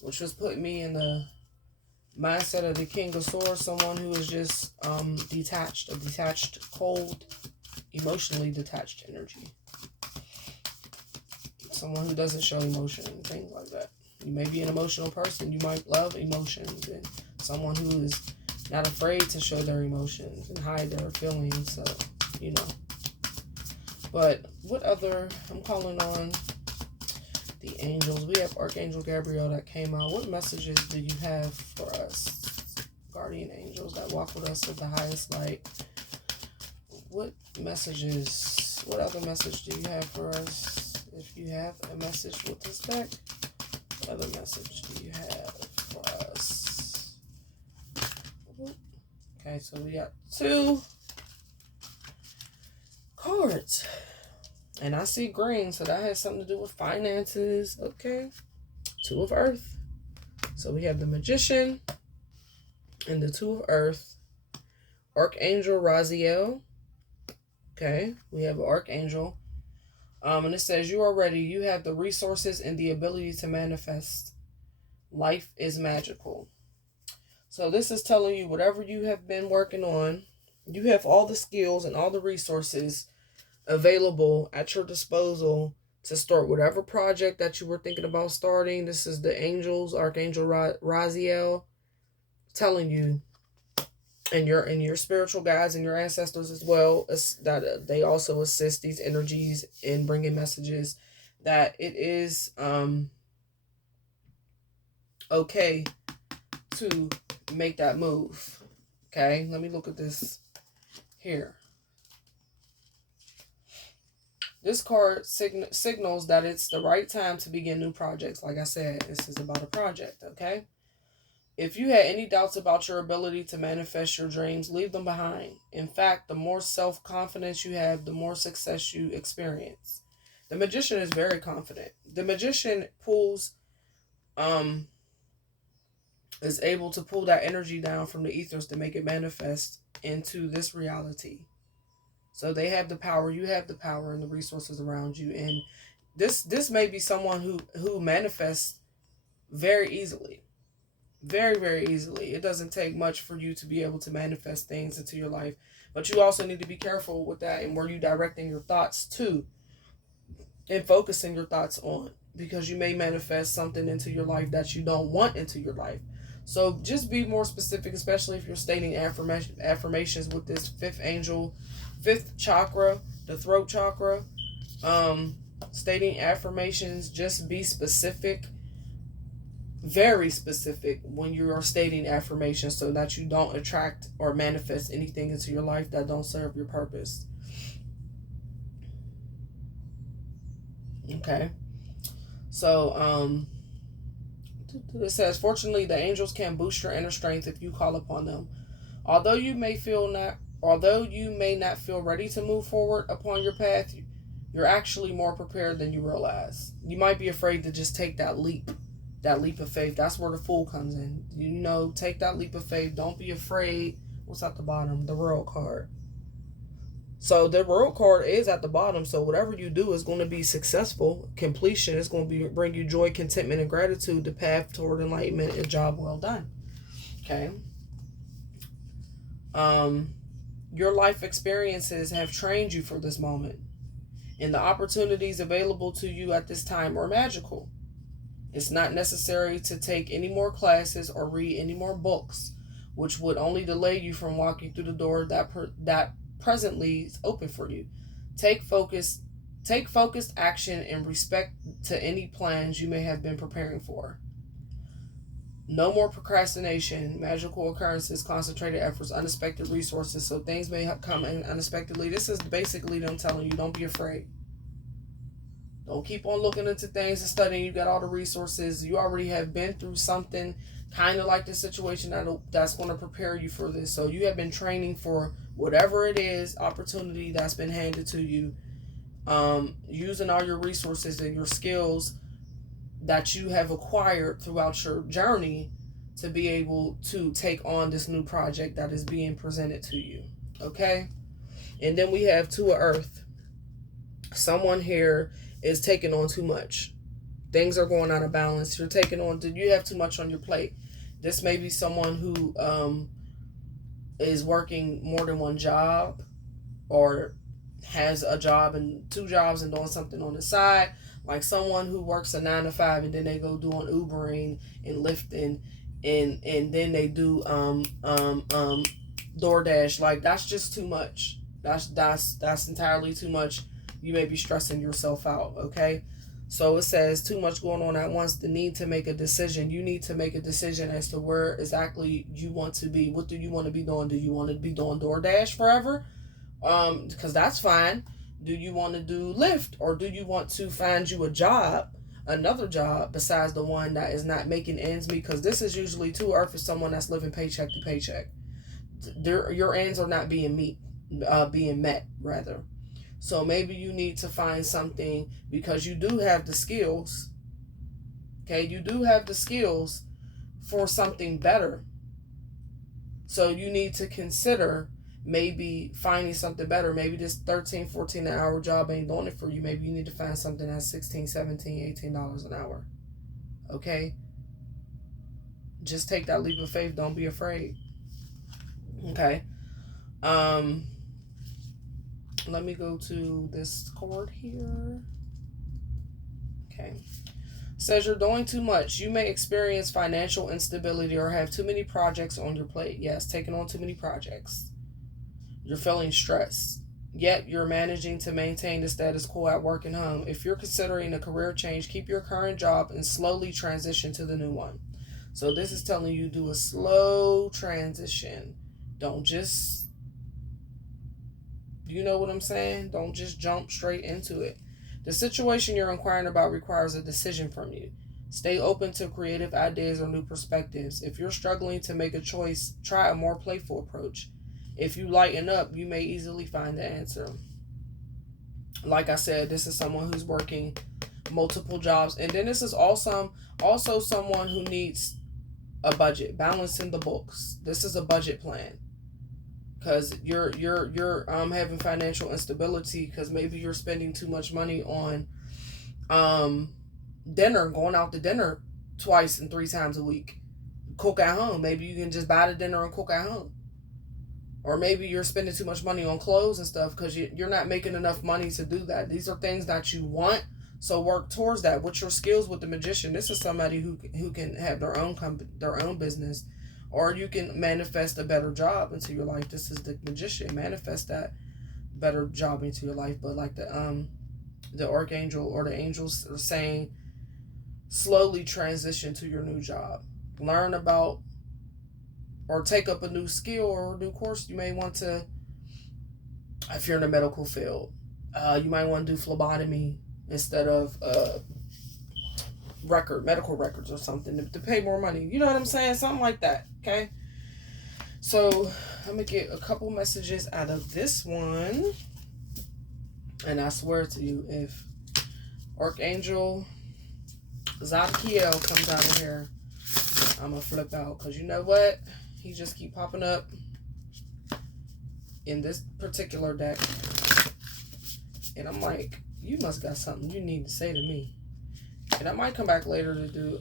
which was putting me in the mindset of the King of Swords, someone who is just detached, cold, emotionally detached energy. Someone who doesn't show emotion and things like that. You may be an emotional person. You might love emotions, and someone who is not afraid to show their emotions and hide their feelings. So, But what other, I'm calling on the angels. We have Archangel Gabriel that came out. What messages do you have for us, guardian angels that walk with us at the highest light? What other message do you have for us? If you have a message with this deck, what other message do you have for us? Okay, so we got 2 cards. And I see green, so that has something to do with finances. Okay. 2 of Earth. So we have the Magician and the 2 of Earth. Archangel Raziel. Okay. We have Archangel. And it says, you are ready. You have the resources and the ability to manifest. Life is magical. So this is telling you whatever you have been working on, you have all the skills and all the resources available at your disposal to start whatever project that you were thinking about starting. This is the angels, Archangel Raziel, telling you, and your spiritual guides and your ancestors as well, that they also assist these energies in bringing messages that it is okay to make that move. Okay, let me look at this here. This card signals that it's the right time to begin new projects. Like I said, this is about a project, okay? If you had any doubts about your ability to manifest your dreams, leave them behind. In fact, the more self-confidence you have, the more success you experience. The magician is very confident. The magician is able to pull that energy down from the ethers to make it manifest into this reality. So they have the power, you have the power and the resources around you. And this may be someone who manifests very easily. Very, very easily. It doesn't take much for you to be able to manifest things into your life. But you also need to be careful with that and where you're directing your thoughts to and focusing your thoughts on. Because you may manifest something into your life that you don't want into your life. So just be more specific, especially if you're stating affirmations with this fifth chakra, the throat chakra. Stating affirmations, just be specific, very specific when you are stating affirmations so that you don't attract or manifest anything into your life that don't serve your purpose. Okay. So, it says, fortunately, the angels can boost your inner strength if you call upon them. Although you may not feel ready to move forward upon your path, you're actually more prepared than you realize. You might be afraid to just take that leap of faith. That's where the Fool comes in. Take that leap of faith. Don't be afraid. What's at the bottom? The World card. So the World card is at the bottom. So whatever you do is going to be successful. Completion is going to bring you joy, contentment, and gratitude. The path toward enlightenment. A job well done. Okay. Your life experiences have trained you for this moment, and the opportunities available to you at this time are magical. It's not necessary to take any more classes or read any more books, which would only delay you from walking through the door that presently is open for you. Take focused action in respect to any plans you may have been preparing for. No more procrastination, magical occurrences, concentrated efforts, unexpected resources. So things may come in unexpectedly. This is basically them telling you, don't be afraid. Don't keep on looking into things and studying. You got all the resources. You already have been through something kind of like this situation that's going to prepare you for this. So you have been training for whatever it is, opportunity that's been handed to you, using all your resources and your skills that you have acquired throughout your journey to be able to take on this new project that is being presented to you. Okay? And then we have Two of Earth. Someone here is taking on too much. Things are going out of balance. You have too much on your plate. This may be someone who is working more than one job, or has a job and two jobs and doing something on the side. Like someone who works a 9 to 5 and then they go doing Ubering and Lyfting and then they do DoorDash. Like that's just too much. That's entirely too much. You may be stressing yourself out, okay? So it says too much going on at once. The need to make a decision. You need to make a decision as to where exactly you want to be. What do you want to be doing? Do you want to be doing DoorDash forever? Because that's fine. Do you want to do Lyft, or do you want to find you a job, another job besides the one that is not making ends meet? Because this is usually Two Earth for someone that's living paycheck to paycheck. Your ends are not being met rather. So maybe you need to find something, because you do have the skills. Okay, you do have the skills for something better. So you need to consider maybe finding something better. Maybe this 13, 14 an hour job ain't doing it for you. Maybe you need to find something that's $16, $17, $18 an hour. Okay? Just take that leap of faith. Don't be afraid. Okay? Let me go to this card here. Okay. Says you're doing too much. You may experience financial instability or have too many projects on your plate. Yes, taking on too many projects. You're feeling stressed. Yet you're managing to maintain the status quo at work and home. If you're considering a career change, keep your current job and slowly transition to the new one. So this is telling you do a slow transition. Don't just, you know what I'm saying? Don't just jump straight into it. The situation you're inquiring about requires a decision from you. Stay open to creative ideas or new perspectives. If you're struggling to make a choice, try a more playful approach. If you lighten up, you may easily find the answer. Like I said, this is someone who's working multiple jobs. And then this is also someone who needs a budget, balancing the books. This is a budget plan. Because you're having financial instability because maybe you're spending too much money on dinner, going out to dinner twice and 3 times a week. Cook at home. Maybe you can just buy the dinner and cook at home. Or maybe you're spending too much money on clothes and stuff because you're not making enough money to do that. These are things that you want, so work towards that. With your skills with the magician, this is somebody who can have their own company, their own business. Or you can manifest a better job into your life. This is the magician. Manifest that better job into your life. But like the archangel or the angels are saying, slowly transition to your new job. Learn about or take up a new skill or a new course. You may want to, if you're in the medical field, you might want to do phlebotomy instead of medical records or something to pay more money. You know what I'm saying? Something like that. Okay. So I'm gonna get a couple messages out of this one, and I swear to you, if Archangel ZahEl comes out of here, I'm gonna flip out, because you know what? He just keep popping up in this particular deck, and I'm like, you must got something you need to say to me. And I might come back later to do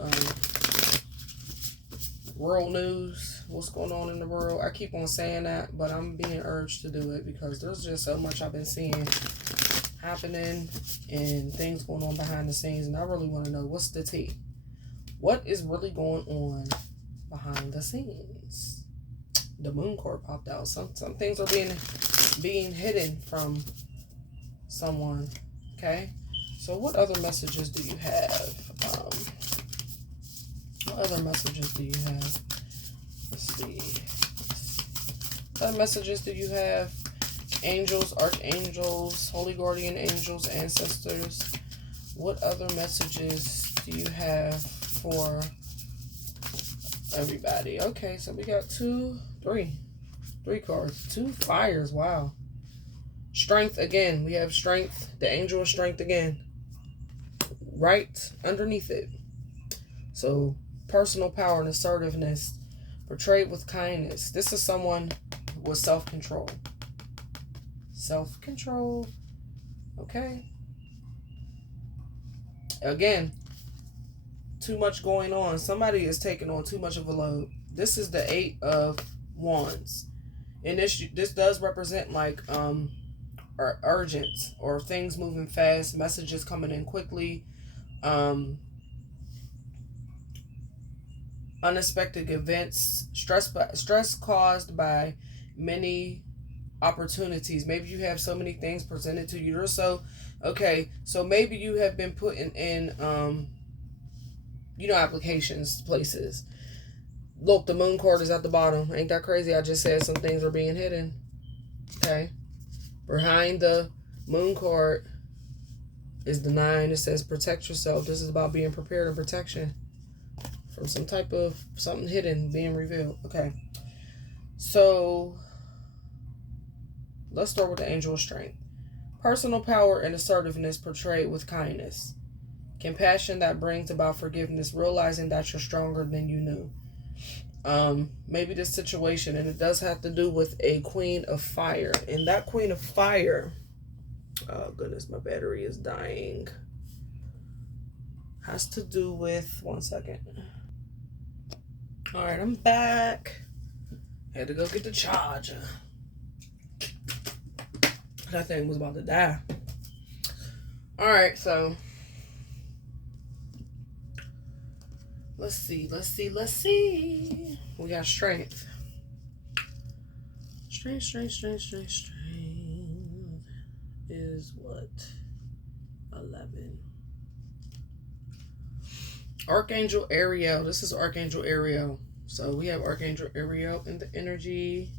world news, what's going on in the world. I keep on saying that, but I'm being urged to do it because there's just so much I've been seeing happening and things going on behind the scenes, and I really want to know what's the tea. What is really going on behind the scenes? The moon card popped out. Some things are being hidden from someone. Okay, so what other messages do you have? What other messages do you have? Let's see. What other messages do you have? Angels, archangels, holy guardian angels, ancestors. What other messages do you have for everybody? Okay, so we got three cards. 2 fires. Wow. Strength again. We have strength. The angel of strength again. Right underneath it. So personal power and assertiveness portrayed with kindness. This is someone with self-control. Self-control. Okay. Again, too much going on. Somebody is taking on too much of a load. This is the 8 of Wands. And this does represent like urgent or things moving fast, messages coming in quickly, unexpected events, stress caused by many opportunities. Maybe you have so many things presented to you. Or so maybe you have been putting in applications places. Look, the moon card is at the bottom. Ain't that crazy? I just said some things are being hidden. Okay. Behind the moon card is the 9. It says protect yourself. This is about being prepared and protection from some type of something hidden being revealed. Okay. So let's start with the angel of strength. Personal power and assertiveness portrayed with kindness. Compassion that brings about forgiveness, realizing that you're stronger than you knew. Maybe this situation, and it does have to do with a queen of fire. And that queen of fire, oh goodness, my battery is dying. Has to do with, one second. All right, I'm back. Had to go get the charger. That thing was about to die. All right, so Let's see. We got strength. Strength is what? 11. Archangel Ariel. This is Archangel Ariel. So we have Archangel Ariel in the energy.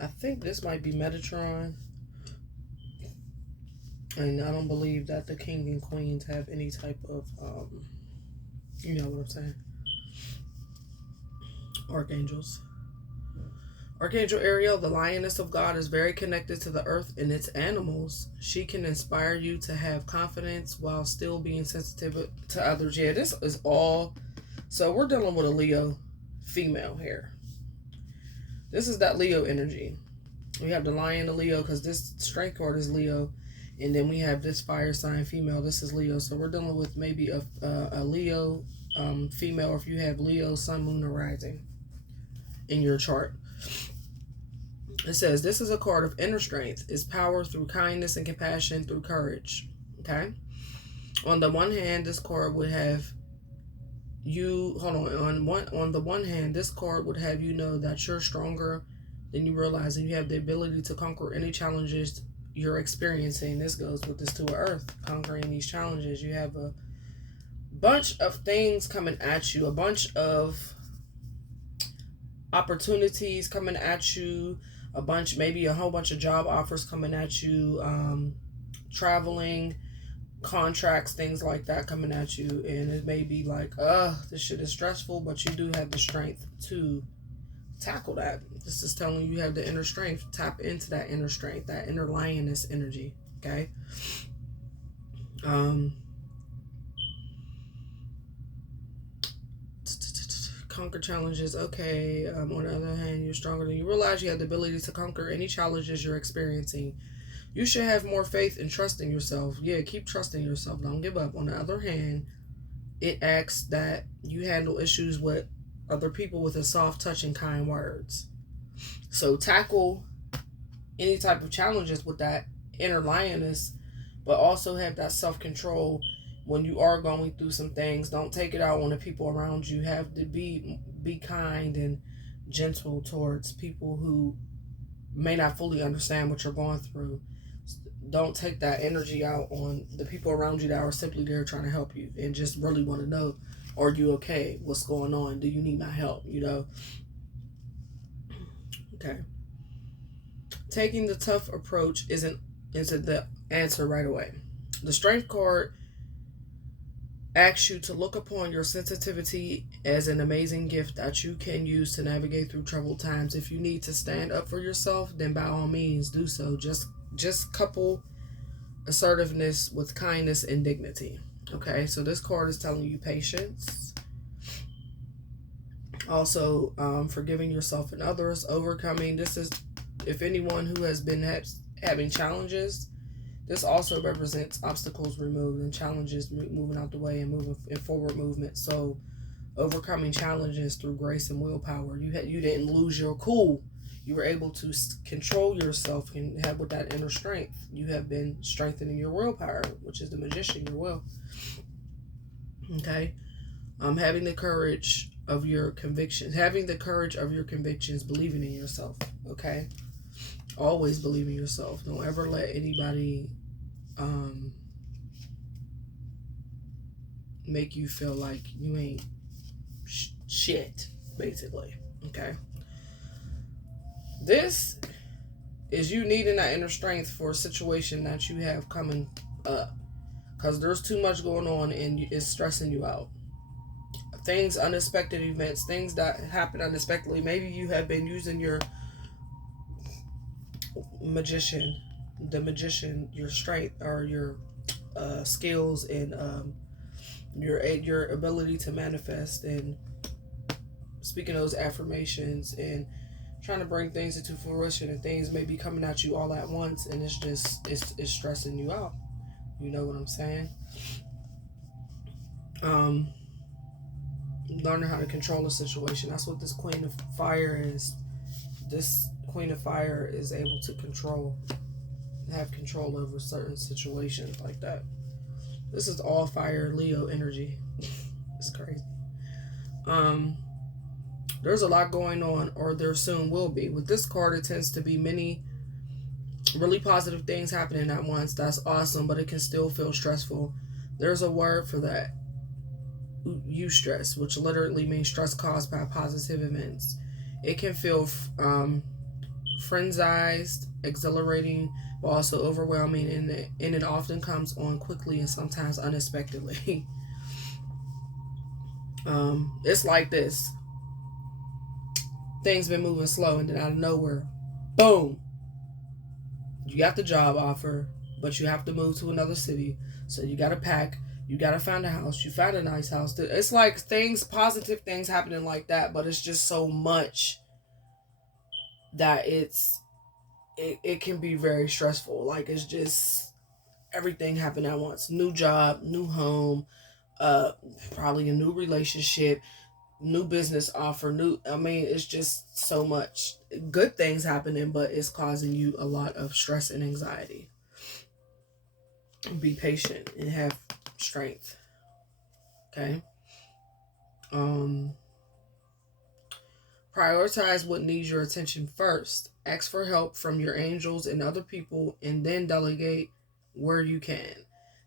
I think this might be Metatron. And I don't believe that the king and queens have any type of, you know what I'm saying? Archangels. Archangel Ariel, the lioness of God, is very connected to the earth and its animals. She can inspire you to have confidence while still being sensitive to others. Yeah, this is all. So we're dealing with a Leo female here. This is that Leo energy. We have the lion, the Leo, because this strength card is Leo. And then we have this fire sign female. This is Leo. So we're dealing with maybe a Leo female, or if you have Leo, sun, moon, or rising in your chart. It says, this is a card of inner strength. It's power through kindness and compassion through courage. Okay? On the one hand, this card would have you, on the one hand, this card would have you know that you're stronger than you realize, and you have the ability to conquer any challenges you're experiencing. This goes with this to earth, conquering these challenges. You have a bunch of things coming at you, a bunch of opportunities coming at you, maybe a whole bunch of job offers coming at you, traveling, contracts, things like that coming at you. And it may be like, this shit is stressful, but you do have the strength to tackle that. This is telling you have the inner strength. Tap into that inner strength, that inner lioness energy. Okay. Conquer challenges. Okay. On the other hand, you're stronger than you realize. You have the ability to conquer any challenges you're experiencing. You should have more faith and trust in yourself. Yeah, keep trusting yourself. Don't give up. On the other hand, it asks that you handle issues with other people with a soft touch and kind words. So tackle any type of challenges with that inner lioness, but also have that self-control when you are going through some things. Don't take it out on the people around you. Have to be kind and gentle towards people who may not fully understand what you're going through. Don't take that energy out on the people around you that are simply there trying to help you and just really want to know, are you okay? What's going on? Do you need my help? You know? Okay. Taking the tough approach isn't the answer right away. The strength card asks you to look upon your sensitivity as an amazing gift that you can use to navigate through troubled times. If you need to stand up for yourself, then by all means do so. Just couple assertiveness with kindness and dignity. Okay, so this card is telling you patience. Also, forgiving yourself and others, overcoming. This is, if anyone who has been having challenges, this also represents obstacles removed and challenges moving out the way and moving in forward movement. So, overcoming challenges through grace and willpower. You didn't lose your cool. You were able to control yourself and have with that inner strength. You have been strengthening your willpower, which is the magician, your will. Okay. Having the courage of your convictions. Having the courage of your convictions, believing in yourself. Okay. Always believe in yourself. Don't ever let anybody make you feel like you ain't shit, basically. Okay. This is you needing that inner strength for a situation that you have coming up, because there's too much going on and it's stressing you out. Things, unexpected events, things that happen unexpectedly. Maybe you have been using your magician, your strength or your skills and your ability to manifest and speaking those affirmations and trying to bring things into fruition, and things may be coming at you all at once, and it's stressing you out. You know what I'm saying? Learning how to control a situation. That's what this Queen of Fire is. This Queen of Fire is able to have control over certain situations like that. This is all fire Leo energy. It's crazy. There's a lot going on, or there soon will be. With this card, it tends to be many really positive things happening at once. That's awesome, but it can still feel stressful. There's a word for that, eustress, which literally means stress caused by positive events. It can feel frenzied, exhilarating, but also overwhelming, and it often comes on quickly and sometimes unexpectedly. It's like this: things been moving slow, and then out of nowhere, boom, you got the job offer, but you have to move to another city, so you got to pack. You got to find a house. You found a nice house. It's like things, positive things happening like that, but it's just so much that it can be very stressful. Like, it's just everything happened at once. New job, new home, uh probably a new relationship, new business offer, new, I mean, it's just so much good things happening, but it's causing you a lot of stress and anxiety. Be patient and have strength. Okay. um Prioritize what needs your attention first. Ask for help from your angels and other people, and then delegate where you can.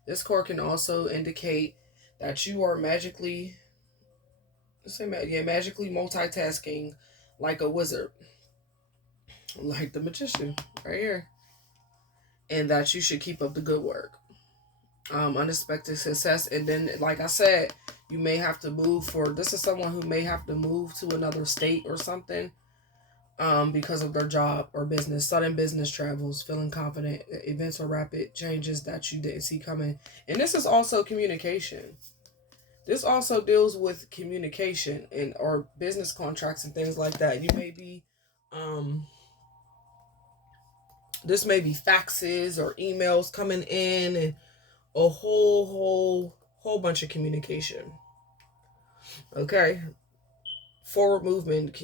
This card can also indicate that you are magically multitasking like a wizard, like the magician right here, and that you should keep up the good work. Unexpected success, and then, like I said, you may have to move for. This is someone who may have to move to another state or something, because of their job or business. Sudden business travels, feeling confident, events or rapid changes that you didn't see coming. And this is also communication. This also deals with communication and or business contracts and things like that. You may be, um, this may be faxes or emails coming in, and a whole bunch of communication. Okay, forward movement,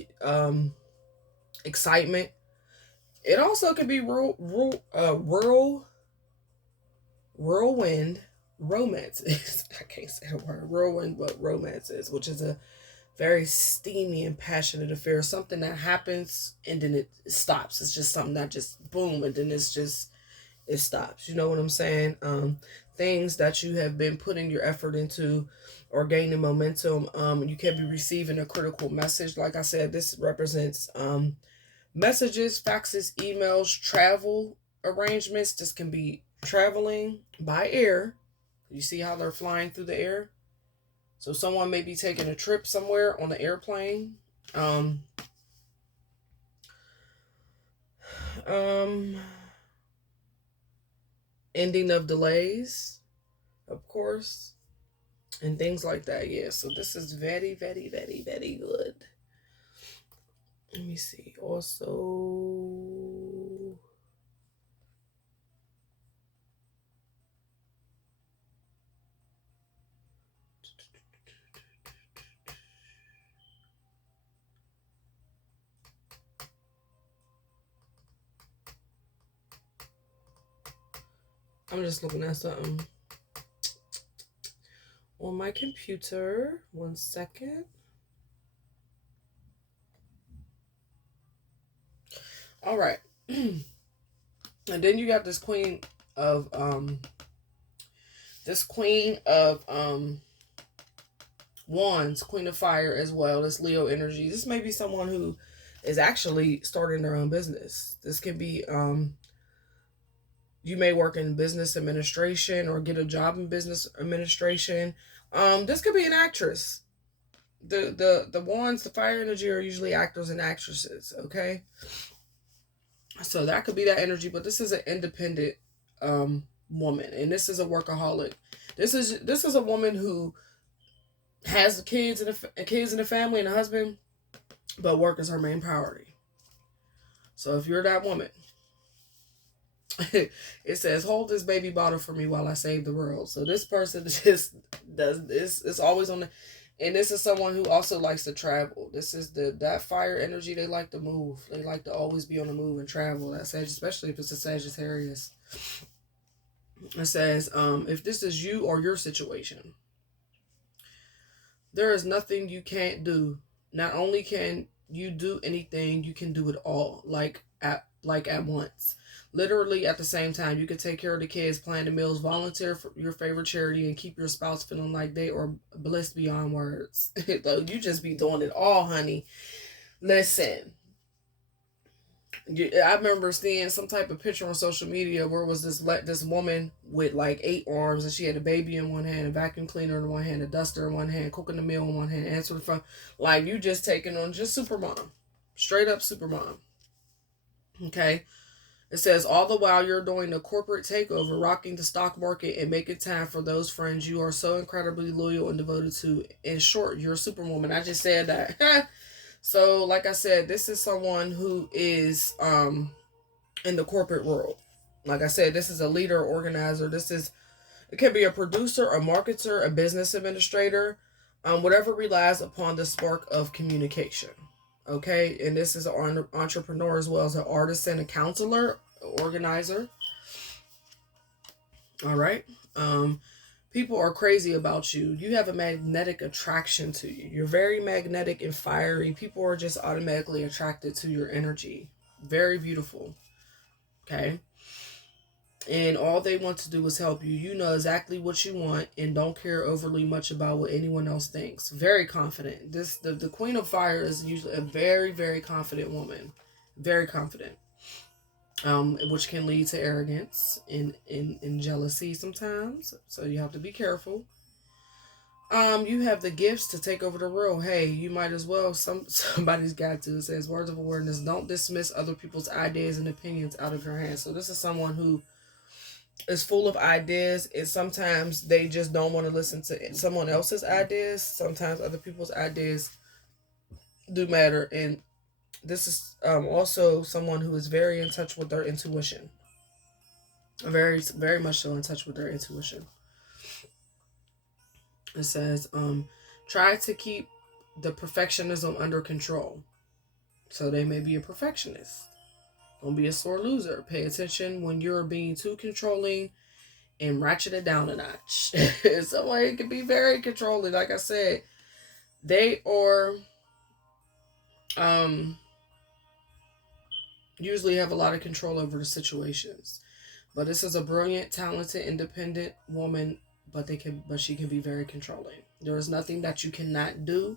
excitement. It also could be rural whirlwind romances. I can't say the word whirlwind, but romances, which is a very steamy and passionate affair. Something that happens and then it stops. It's just something that just boom, and then it stops. You know what I'm saying? Things that you have been putting your effort into or gaining momentum. You can be receiving a critical message. Like I said, this represents messages, faxes, emails, travel arrangements. This can be traveling by air. You see how they're flying through the air? So someone may be taking a trip somewhere on the airplane. Um, um, Ending of delays, of course, and things like that. Yeah, so this is very, very, very, very good. Let me see. Also, I'm just looking at something on my computer. 1 second. All right. And then you got of this queen of wands, queen of fire as well. This Leo energy. This may be someone who is actually starting their own business. This could be you may work in business administration or get a job in business administration. This could be an actress. The wands, the fire energy are usually actors and actresses. Okay, so that could be that energy. But this is an independent woman, and this is a workaholic. This is a woman who has kids and a family and a husband, but work is her main priority. So if you're that woman, it says, hold this baby bottle for me while I save the world. So this person just does this. It's always on the, and this is someone who also likes to travel. This is that fire energy. They like to move. They like to always be on the move and travel. That says, especially if it's a Sagittarius. It says, if this is you or your situation, There is nothing you can't do. Not only can you do anything, you can do it all, like at once. Literally at the same time, you can take care of the kids, plan the meals, volunteer for your favorite charity, and keep your spouse feeling like they are blissed beyond words. You just be doing it all, honey. Listen, I remember seeing some type of picture on social media where it was this woman with like 8 arms, and she had a baby in one hand, a vacuum cleaner in one hand, a duster in one hand, cooking the meal in one hand, answering the phone. Like, you just taking on just super mom, straight up super mom. Okay, it says all the while you're doing the corporate takeover, rocking the stock market, and making time for those friends you are so incredibly loyal and devoted to. In short, you're a superwoman. I just said that. So, like I said, this is someone who is in the corporate world. Like I said, this is a leader, organizer. It can be a producer, a marketer, a business administrator, whatever relies upon the spark of communication. Okay, and this is an entrepreneur as well as an artisan, a counselor, organizer. All right. People are crazy about you. You have a magnetic attraction to you. You're very magnetic and fiery. People are just automatically attracted to your energy. Very beautiful. Okay. And all they want to do is help you. You know exactly what you want and don't care overly much about what anyone else thinks. Very confident. The Queen of Fire is usually a very, very confident woman. Very confident. Which can lead to arrogance and jealousy sometimes. So you have to be careful. You have the gifts to take over the world. Hey, you might as well. Somebody's got to. It says words of awareness. Don't dismiss other people's ideas and opinions out of your hands. So this is someone who is full of ideas, and sometimes they just don't want to listen to someone else's ideas. Sometimes other people's ideas do matter, and this is also someone who is very in touch with their intuition. Very, very much so in touch with their intuition. It says, try to keep the perfectionism under control. So they may be a perfectionist. Don't be a sore loser. Pay attention when you're being too controlling and ratchet it down a notch. Someone it can be very controlling. Like I said, they are usually have a lot of control over the situations. But this is a brilliant, talented, independent woman, but she can be very controlling. There is nothing that you cannot do.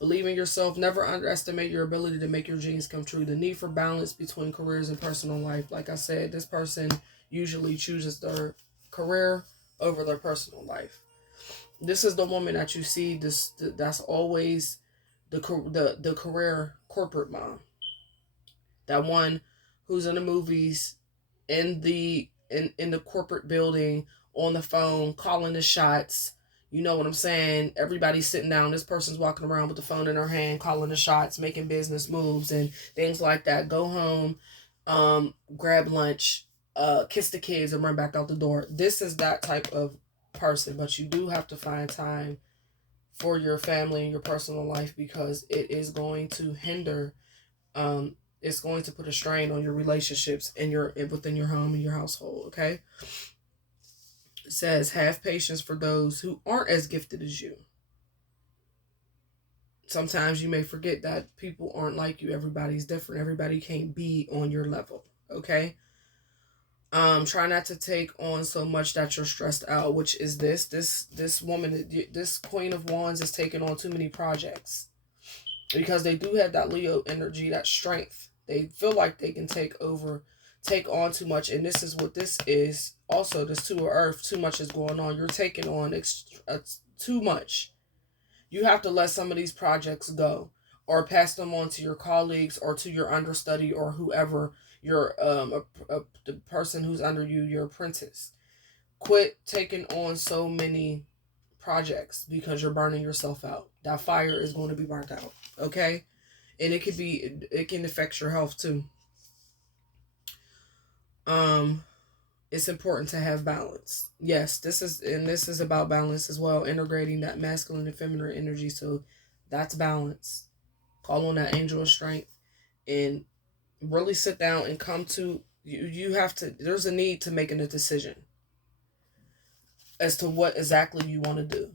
Believe in yourself. Never underestimate your ability to make your dreams come true. The need for balance between careers and personal life. Like I said, this person usually chooses their career over their personal life. This is the woman that you see. That's always the career corporate mom. That one who's in the movies, in the corporate building, on the phone, calling the shots. You know what I'm saying? Everybody's sitting down. This person's walking around with the phone in her hand, calling the shots, making business moves and things like that. Go home, grab lunch, kiss the kids, and run back out the door. This is that type of person, but you do have to find time for your family and your personal life, because it is going to hinder. It's going to put a strain on your relationships within your home and your household. Okay. It says, have patience for those who aren't as gifted as you. Sometimes you may forget that people aren't like you. Everybody's different. Everybody can't be on your level. Okay. Try not to take on so much that you're stressed out, which is this woman, this Queen of Wands is taking on too many projects, because they do have that Leo energy, that strength. They feel like they can take on too much, and this is what this is. Also, this Two of Earth, too much is going on. You're taking on too much. You have to let some of these projects go, or pass them on to your colleagues or to your understudy or whoever your the person who's under you, your apprentice. Quit taking on so many projects, because you're burning yourself out. That fire is going to be burnt out. Okay, and it can affect your health too. It's important to have balance. Yes, this is about balance as well, integrating that masculine and feminine energy. So that's balance. Call on that angel of strength and really sit down and come to you have to there's a need to making a decision as to what exactly you want to do.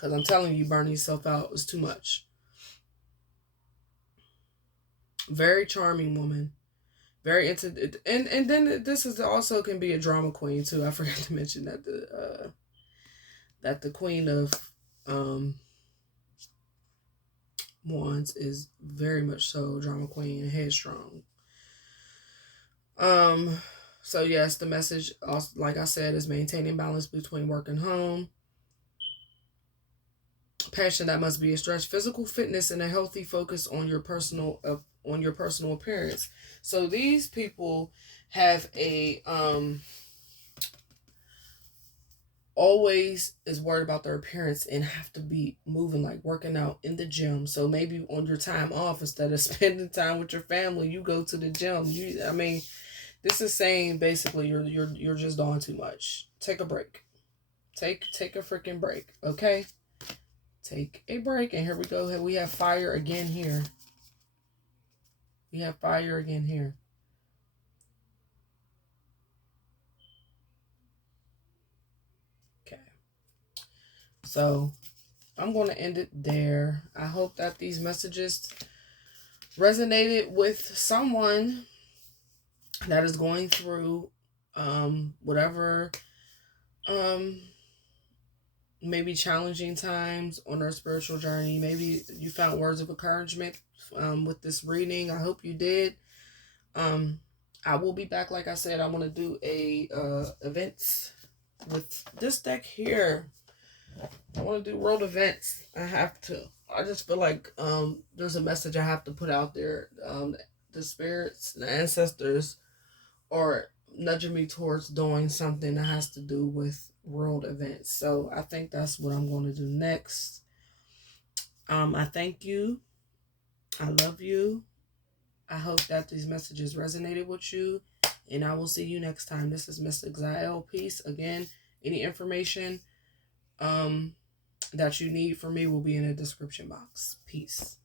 Because I'm telling you, burning yourself out is too much. Very charming woman. Very into, and then this is also can be a drama queen too. I forgot to mention that the queen of um wands is very much so drama queen and headstrong. So yes, the message also, like I said, is maintaining balance between work and home. Passion that must be a stretch, physical fitness, and a healthy focus on your personal appearance. So these people have a always is worried about their appearance and have to be moving, like working out in the gym. So maybe on your time off, instead of spending time with your family, you go to the gym. I mean, this is saying basically you're just doing too much. Take a break. Take a freaking break. Okay? Take a break. And here we go. We have fire again here. We have fire again here. Okay. So I'm going to end it there. I hope that these messages resonated with someone that is going through whatever maybe challenging times on their spiritual journey. Maybe you found words of encouragement with this reading. I hope you did. I will be back. Like I said, I want to do a events with this deck here. I want to do world events. I have to. I just feel like there's a message I have to put out there. The spirits, the ancestors are nudging me towards doing something that has to do with world events. So I think that's what I'm going to do next. I thank you. I love you. I hope that these messages resonated with you. And I will see you next time. This is Mystik ZahEl. Peace. Again, any information that you need from me will be in the description box. Peace.